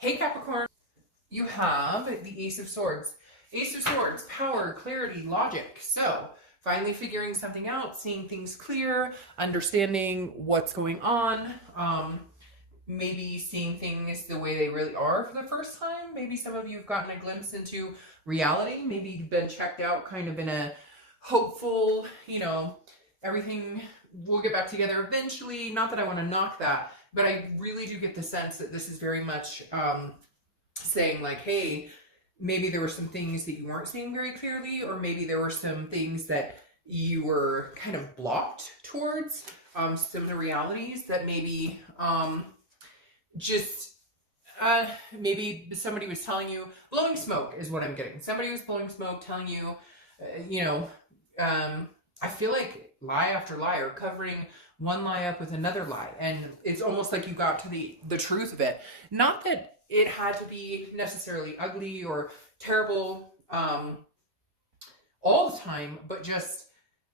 Hey Capricorn, you have the Ace of Swords. Ace of Swords, power, clarity, logic. So, finally figuring something out, seeing things clear, understanding what's going on, maybe seeing things the way they really are for the first time. Maybe some of you have gotten a glimpse into reality. Maybe you've been checked out kind of in a hopeful, everything will get back together eventually. Not that I want to knock that, but I really do get the sense that this is very much saying like, hey, maybe there were some things that you weren't seeing very clearly, or maybe there were some things that you were kind of blocked towards, some of the realities that maybe maybe somebody was telling you, blowing smoke is what I'm getting. Somebody was blowing smoke, telling you, I feel like lie after lie, or covering one lie up with another lie. And it's almost like you got to the truth of it. Not that it had to be necessarily ugly or terrible all the time, but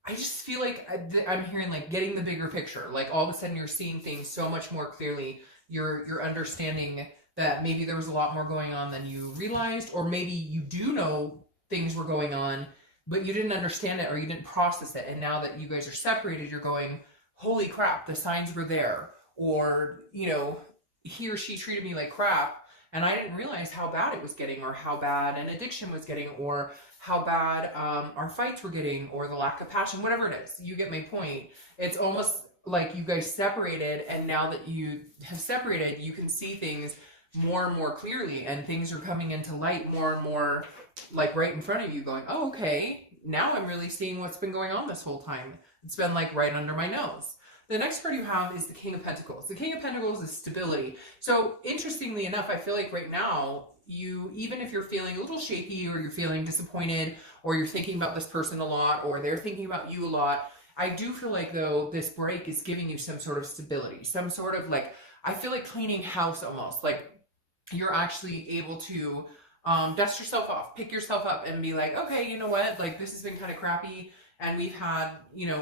I just feel like I'm hearing like getting the bigger picture. Like all of a sudden you're seeing things so much more clearly. You're understanding that maybe there was a lot more going on than you realized, or maybe you do know things were going on, but you didn't understand it or you didn't process it. And now that you guys are separated, you're going, holy crap, the signs were there. Or, he or she treated me like crap, and I didn't realize how bad it was getting, or how bad an addiction was getting, or how bad our fights were getting, or the lack of passion, whatever it is. You get my point. It's almost like you guys separated, and now that you have separated, you can see things more and more clearly, and things are coming into light more and more, like right in front of you, going, oh, okay, now I'm really seeing what's been going on this whole time. It's been like right under my nose. The next card you have is the King of Pentacles. The King of Pentacles is stability. So interestingly enough, I feel like right now, even if you're feeling a little shaky, or you're feeling disappointed, or you're thinking about this person a lot, or they're thinking about you a lot, I do feel like though this break is giving you some sort of stability, some sort of like, I feel like cleaning house almost. Like you're actually able to dust yourself off, pick yourself up and be like, okay, you know what? Like this has been kind of crappy. And we've had,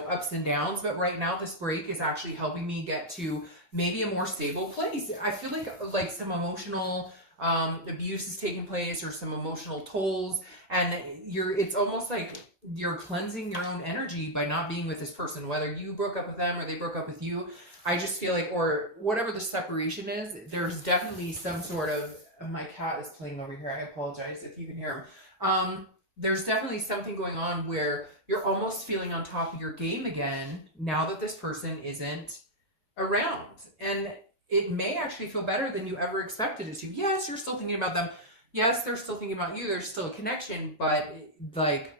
ups and downs, but right now this break is actually helping me get to maybe a more stable place. I feel like some emotional abuse is taking place, or some emotional tolls, and it's almost like you're cleansing your own energy by not being with this person, whether you broke up with them or they broke up with you. I just feel like, or whatever the separation is, there's definitely some sort of, my cat is playing over here. I apologize if you can hear him. There's definitely something going on where you're almost feeling on top of your game again now that this person isn't around. And it may actually feel better than you ever expected it to. Yes, you're still thinking about them. Yes, they're still thinking about you. There's still a connection, but like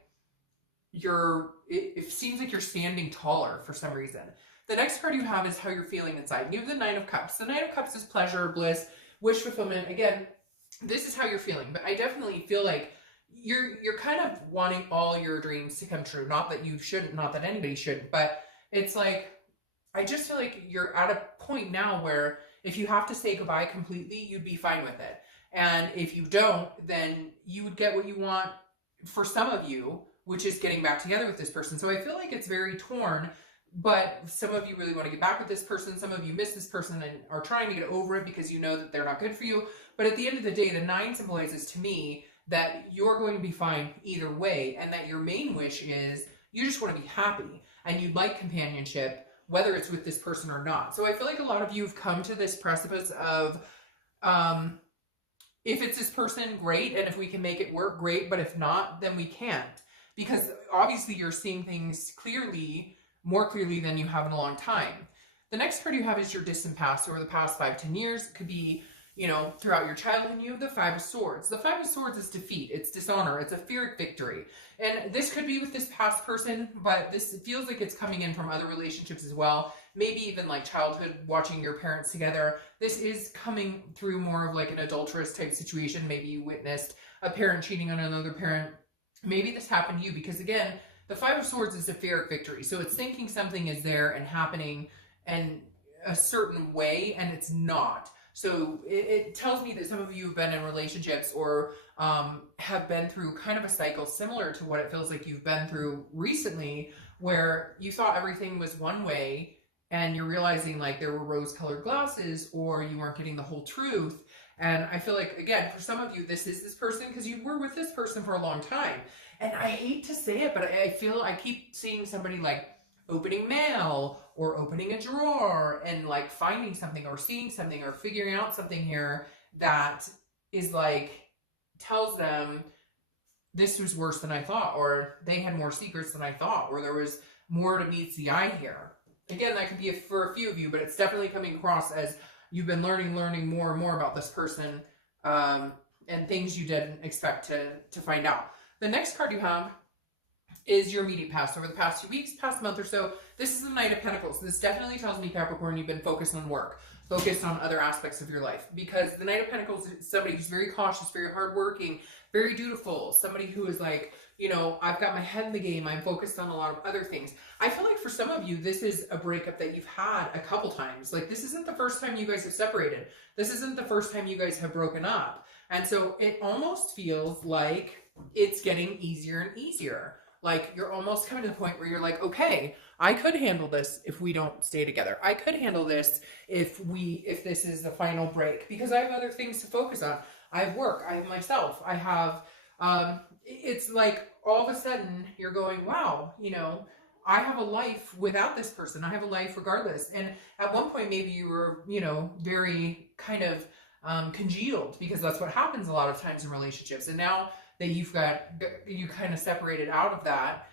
it seems like you're standing taller for some reason. The next card you have is how you're feeling inside. You have the Nine of Cups. The Nine of Cups is pleasure, bliss, wish fulfillment. Again, this is how you're feeling, but I definitely feel like you're kind of wanting all your dreams to come true. Not that you shouldn't, not that anybody shouldn't, but it's like, I just feel like you're at a point now where if you have to say goodbye completely, you'd be fine with it. And if you don't, then you would get what you want for some of you, which is getting back together with this person. So I feel like it's very torn, but some of you really want to get back with this person. Some of you miss this person and are trying to get over it because you know that they're not good for you. But at the end of the day, the 9 symbolizes to me that you're going to be fine either way, and that your main wish is you just want to be happy and you'd like companionship, whether it's with this person or not. So I feel like a lot of you have come to this precipice of, if it's this person, great, and if we can make it work, great, but if not, then we can't. Because obviously you're seeing things clearly, more clearly than you have in a long time. The next card you have is your distant past, or the past 5-10 years. It could be, throughout your childhood. You have the Five of Swords. The Five of Swords is defeat. It's dishonor. It's a Pyrrhic victory. And this could be with this past person, but this feels like it's coming in from other relationships as well. Maybe even like childhood, watching your parents together. This is coming through more of like an adulterous type situation. Maybe you witnessed a parent cheating on another parent. Maybe this happened to you, because again, the Five of Swords is a Pyrrhic victory. So it's thinking something is there and happening in a certain way, and it's not. So it tells me that some of you have been in relationships, or have been through kind of a cycle similar to what it feels like you've been through recently, where you thought everything was one way and you're realizing like there were rose-colored glasses, or you weren't getting the whole truth. And I feel like, again, for some of you, this is this person because you were with this person for a long time. And I hate to say it, but I feel I keep seeing somebody like opening mail or opening a drawer and like finding something or seeing something or figuring out something here that is like, tells them this was worse than I thought, or they had more secrets than I thought, or there was more to meets the eye here. Again, that could be for a few of you, but it's definitely coming across as you've been learning more and more about this person, and things you didn't expect to find out. The next card you have is your immediate past. Over the past 2 weeks, past month or so, this is the Knight of Pentacles. This definitely tells me, Capricorn, you've been focused on work, focused on other aspects of your life, because the Knight of Pentacles is somebody who's very cautious, very hardworking, very dutiful, somebody who is like, you know, I've got my head in the game, I'm focused on a lot of other things. I feel like for some of you, this is a breakup that you've had a couple times. Like, this isn't the first time you guys have separated. This isn't the first time you guys have broken up. And so it almost feels like it's getting easier and easier. Like, you're almost coming to the point where you're like, okay, I could handle this if we don't stay together. I could handle this if this is the final break, because I have other things to focus on. I have work, I have myself, I have, it's like all of a sudden you're going, wow, you know, I have a life without this person. I have a life regardless. And at one point, maybe you were, you know, very kind of congealed, because that's what happens a lot of times in relationships. And now that you kind of separated out of that,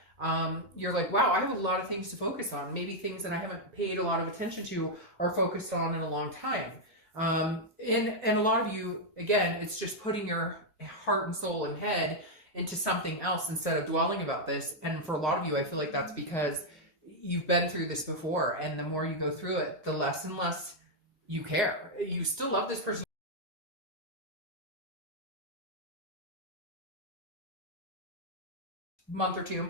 you're like, wow, I have a lot of things to focus on. Maybe things that I haven't paid a lot of attention to or focused on in a long time. And a lot of you, again, it's just putting your heart and soul and head into something else instead of dwelling about this. And for a lot of you, I feel like that's because you've been through this before, and the more you go through it, the less and less you care. You still love this person. Month or two,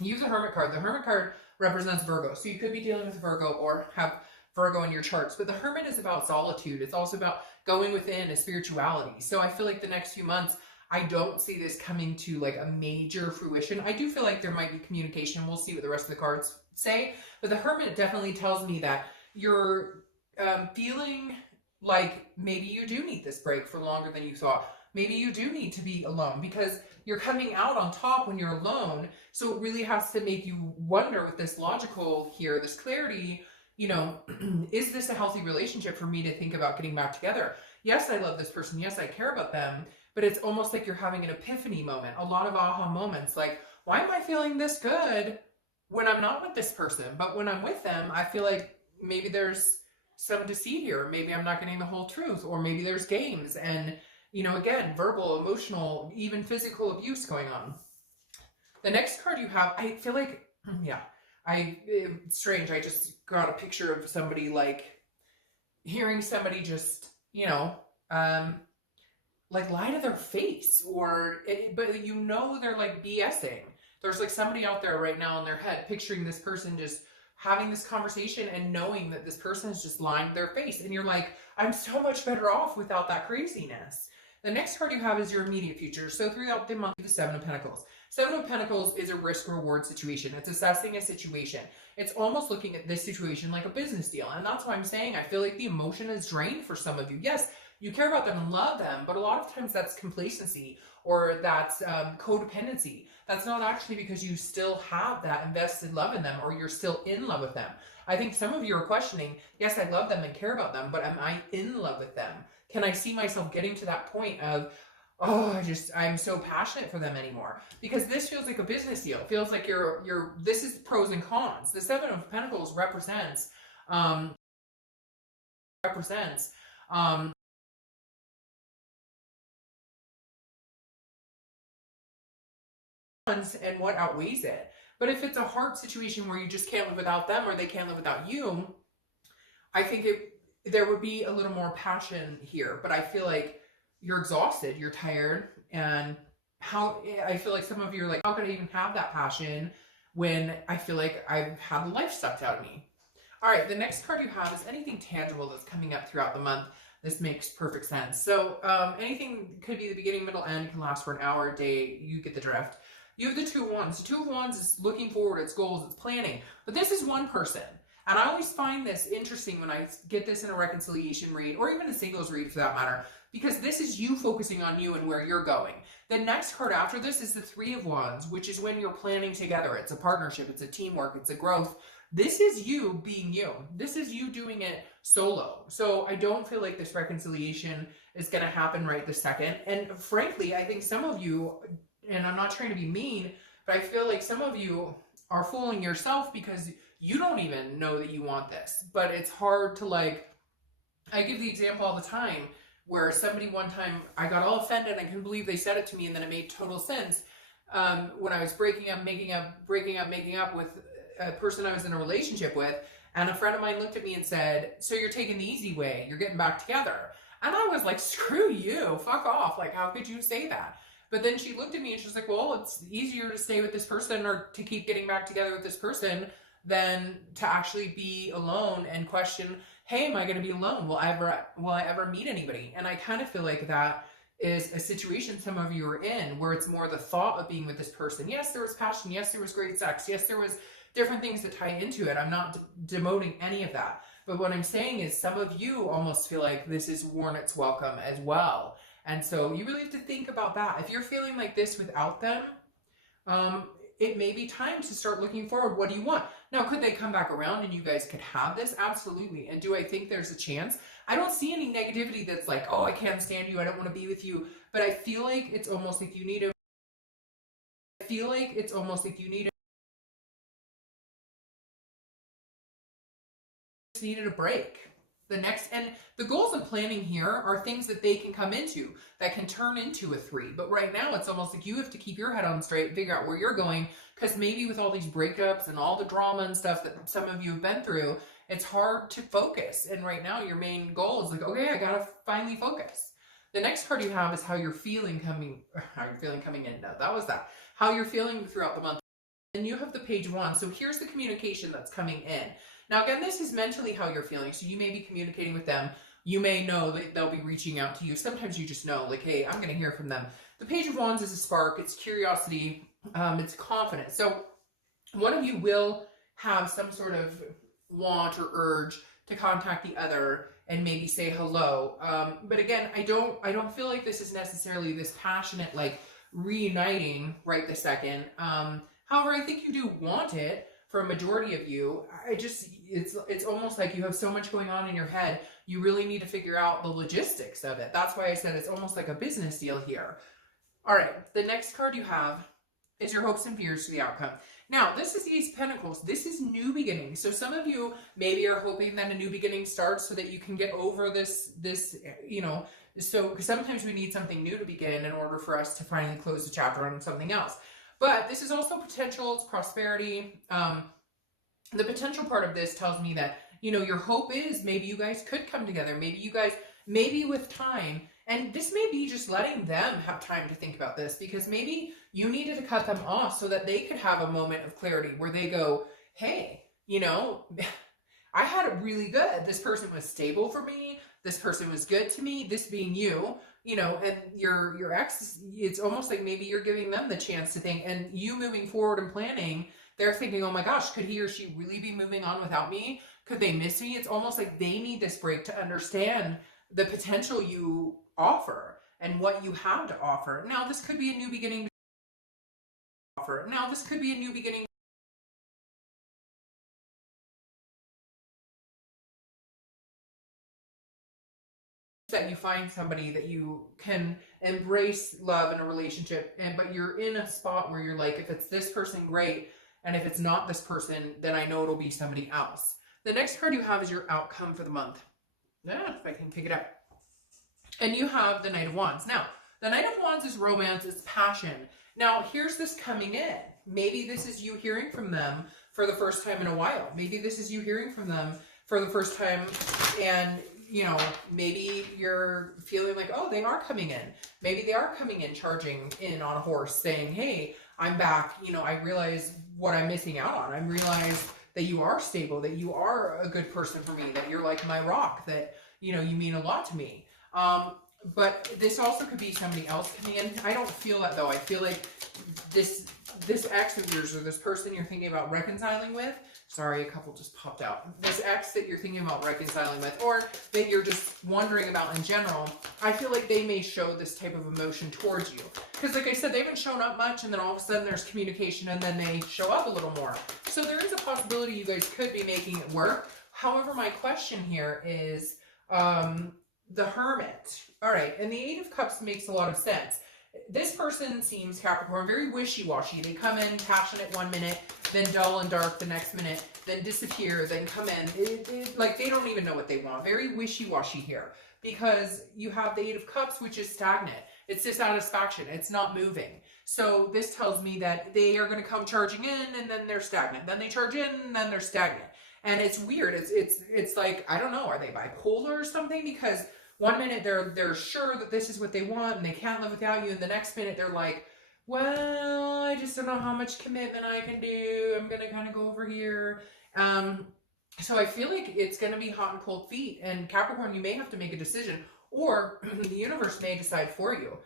use the Hermit card. The Hermit card represents Virgo, so you could be dealing with Virgo or have Virgo in your charts, but the Hermit is about solitude. It's also about going within a spirituality. So I feel like the next few months, I don't see this coming to like a major fruition. I do feel like there might be communication. We'll see what the rest of the cards say, but the Hermit definitely tells me that you're feeling like maybe you do need this break for longer than you thought. Maybe you do need to be alone, because you're coming out on top when you're alone. So it really has to make you wonder with this logical here, this clarity, you know, is this a healthy relationship for me to think about getting back together? Yes, I love this person. Yes, I care about them. But it's almost like you're having an epiphany moment, a lot of aha moments. Like, why am I feeling this good when I'm not with this person? But when I'm with them, I feel like maybe there's some deceit here. Maybe I'm not getting the whole truth, or maybe there's games and, you know, again, verbal, emotional, even physical abuse going on. The next card you have, I feel like, yeah, it's strange. I just got a picture of somebody, like, hearing somebody just, you know, like lie to their face, but you know they're like BSing. There's like somebody out there right now in their head picturing this person just having this conversation and knowing that this person is just lying to their face. And you're like, I'm so much better off without that craziness. The next card you have is your immediate future. So throughout the month, the Seven of Pentacles. Seven of Pentacles is a risk-reward situation. It's assessing a situation. It's almost looking at this situation like a business deal. And that's why I'm saying I feel like the emotion is drained for some of you. Yes, you care about them and love them, but a lot of times that's complacency, or that's codependency. That's not actually because you still have that invested love in them, or you're still in love with them. I think some of you are questioning, yes, I love them and care about them, but am I in love with them? Can I see myself getting to that point of, oh, I'm so passionate for them anymore? Because this feels like a business deal. It feels like this is pros and cons. The Seven of Pentacles represents and what outweighs it. But if it's a hard situation where you just can't live without them, or they can't live without you, I think there would be a little more passion here. But I feel like you're exhausted, you're tired, and I feel like some of you are like, how could I even have that passion when I feel like I've had the life sucked out of me? All right, the next card you have is anything tangible that's coming up throughout the month. This makes perfect sense. So anything could be the beginning, middle, end, can last for an hour, a day, you get the drift. You have the Two of Wands. The Two of Wands is looking forward, it's goals, it's planning. But this is one person. And I always find this interesting when I get this in a reconciliation read, or even a singles read for that matter, because this is you focusing on you and where you're going. The next card after this is the Three of Wands, which is when you're planning together. It's a partnership, it's a teamwork, it's a growth. This is you being you. This is you doing it solo. So I don't feel like this reconciliation is going to happen right this second. And frankly, I think some of you, and I'm not trying to be mean, but I feel like some of you are fooling yourself because you don't even know that you want this. But it's hard to, like, I give the example all the time where somebody one time, I got all offended and I couldn't believe they said it to me, and then it made total sense. When I was breaking up, making up with a person I was in a relationship with, and a friend of mine looked at me and said, so you're taking the easy way, you're getting back together. And I was like, screw you, fuck off. Like, how could you say that? But then she looked at me and she was like, well, it's easier to stay with this person or to keep getting back together with this person than to actually be alone and question, hey, am I going to be alone? Will I ever meet anybody? And I kind of feel like that is a situation some of you are in, where it's more the thought of being with this person. Yes, there was passion. Yes, there was great sex. Yes, there was different things that tie into it. I'm not demoting any of that. But what I'm saying is some of you almost feel like this has worn its welcome as well. And so you really have to think about that. If you're feeling like this without them, it may be time to start looking forward. What do you want? Now, could they come back around and you guys could have this? Absolutely. And do I think there's a chance? I don't see any negativity that's like, oh, I can't stand you, I don't want to be with you. But I feel like it's almost like you need a needed a break. And the goals of planning here are things that they can come into, that can turn into a 3. But right now it's almost like you have to keep your head on straight, figure out where you're going, because maybe with all these breakups and all the drama and stuff that some of you have been through, it's hard to focus. And right now your main goal is like, okay, I gotta finally focus. The next card you have is how you're feeling coming in. No, that was that. How you're feeling throughout the month. And you have the Page of Wands. So here's the communication that's coming in. Now, again, this is mentally how you're feeling. So you may be communicating with them. You may know that they'll be reaching out to you. Sometimes you just know, like, hey, I'm going to hear from them. The Page of Wands is a spark. It's curiosity. It's confidence. So one of you will have some sort of want or urge to contact the other and maybe say hello. But again, I don't feel like this is necessarily this passionate, like, reuniting right this second. However, I think you do want it. For a majority of you, it's almost like you have so much going on in your head, you really need to figure out the logistics of it. That's why I said it's almost like a business deal here. All right, the next card you have is your hopes and fears for the outcome. Now, this is the Ace of Pentacles. This is new beginnings. So some of you maybe are hoping that a new beginning starts so that you can get over this, you know, so sometimes we need something new to begin in order for us to finally close the chapter on something else. But this is also potential, it's prosperity. The potential part of this tells me that, you know, your hope is maybe you guys could come together. Maybe with time, and this may be just letting them have time to think about this, because maybe you needed to cut them off so that they could have a moment of clarity where they go, hey, you know, I had it really good. This person was stable for me. This person was good to me, this being you. You know, and your ex, it's almost like maybe you're giving them the chance to think, and you moving forward and planning, they're thinking, oh my gosh, could he or she really be moving on without me? Could they miss me? It's almost like they need this break to understand the potential you offer and what you have to offer. Now, this could be a new beginning. That you find somebody that you can embrace love in a relationship, but you're in a spot where you're like, if it's this person, great, and if it's not this person, then I know it'll be somebody else. The next card you have is your outcome for the month. If I can pick it up. And you have the Knight of Wands. Now, the Knight of Wands is romance, it's passion. Now, here's this coming in. Maybe this is you hearing from them for the first time in a while. Maybe this is you hearing from them for the first time, and you know, maybe you're feeling like, oh, they are coming in. Maybe they are coming in, charging in on a horse, saying, hey, I'm back. You know, I realize what I'm missing out on. I realize that you are stable, that you are a good person for me, that you're like my rock, that, you know, you mean a lot to me. But this also could be somebody else coming in. I don't feel that, though. I feel like this ex of yours, or this person you're thinking about reconciling with, Sorry, a couple just popped out. This ex that you're thinking about reconciling with, or that you're just wondering about in general, I feel like they may show this type of emotion towards you. Because like I said, they haven't shown up much, and then all of a sudden there's communication, and then they show up a little more. So there is a possibility you guys could be making it work. However, my question here is the Hermit. All right, and the Eight of Cups makes a lot of sense. This person seems, Capricorn, very wishy-washy. They come in passionate one minute, then dull and dark the next minute, then disappear, then come in. Like, they don't even know what they want. Very wishy-washy here. Because you have the Eight of Cups, which is stagnant. It's dissatisfaction. It's not moving. So this tells me that they are going to come charging in, and then they're stagnant. Then they charge in, and then they're stagnant. And it's weird. It's like, I don't know, are they bipolar or something? Because one minute they're sure that this is what they want and they can't live without you, and the next minute they're like, well, I just don't know how much commitment I can do. I'm gonna kind of go over here. So I feel like it's gonna be hot and cold feet. And Capricorn, you may have to make a decision, or the universe may decide for you.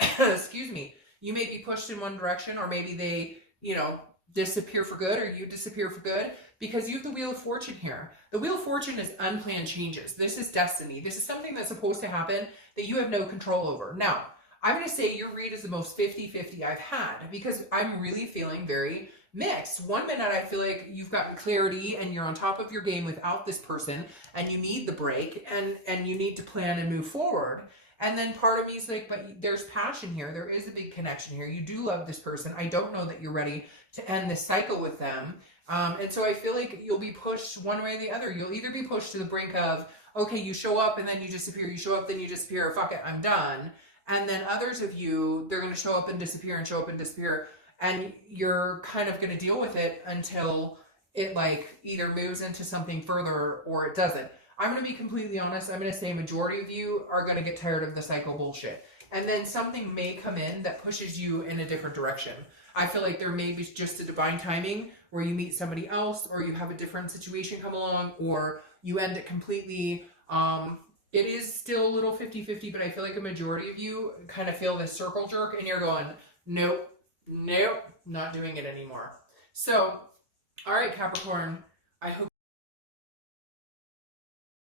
Excuse me. You may be pushed in one direction, or maybe they, you know, disappear for good, or you disappear for good, because you have the Wheel of Fortune here. The Wheel of Fortune is unplanned changes. This is destiny. This is something that's supposed to happen that you have no control over. Now, I'm going to say your read is the most 50-50 I've had, because I'm really feeling very mixed. One minute I feel like you've gotten clarity and you're on top of your game without this person, and you need the break, and you need to plan and move forward. And then part of me is like, but there's passion here. There is a big connection here. You do love this person. I don't know that you're ready to end this cycle with them. And so I feel like you'll be pushed one way or the other. You'll either be pushed to the brink of, okay, you show up and then you disappear. You show up, then you disappear. Fuck it, I'm done. And then others of you, they're going to show up and disappear and show up and disappear. And you're kind of going to deal with it until it like either moves into something further or it doesn't. I'm going to be completely honest. I'm going to say majority of you are going to get tired of the cycle bullshit. And then something may come in that pushes you in a different direction. I feel like there may be just a divine timing where you meet somebody else, or you have a different situation come along, or you end it completely. It is still a little 50-50, but I feel like a majority of you kind of feel this circle jerk and you're going, nope, nope, not doing it anymore. So, all right, Capricorn, I hope